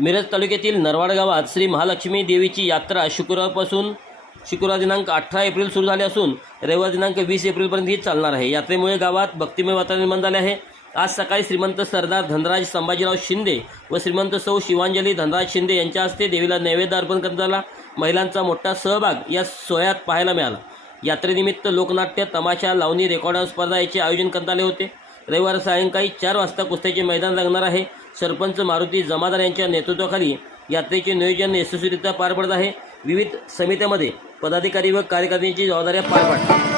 मिरज तालुक्यातील नरवाड गावात श्री महालक्ष्मी देवीची यात्रा शुक्रवार दिनांक 18 एप्रिल सुरू झाली असून रविवार दिनांक 20 एप्रिलपर्यंत ही चालणार आहे। यात्रेमुळे गावात भक्तिमय वातावरण निर्माण झाले आहे। आज सकाळी श्रीमंत सरदार धनराज संभाजीराव शिंदे व श्रीमंत सौ शिवांजली धनराज शिंदे यांच्या हस्ते देवीला नैवेद्य अर्पण करण्यात आला। महिलांचा मोठा सहभाग या सोहळ्यात पाहायला मिळाला। यात्रेनिमित्त लोकनाट्य, तमाशा, लावणी, रेकॉर्ड स्पर्धा याचे आयोजन करण्यात आले होते। रविवार सायंकाळी 4 वाजता कुस्त्याचे मैदान रंगणार आहे। सरपंच मारुती जमादार यांच्या नेतृत्वाखाली यात्रेचे नियोजन यशस्वीरित्या पार पडत आहे। विविध समित्यांमध्ये पदाधिकारी व कार्यकर्त्यांची जबाबदाऱ्या पार पडतात।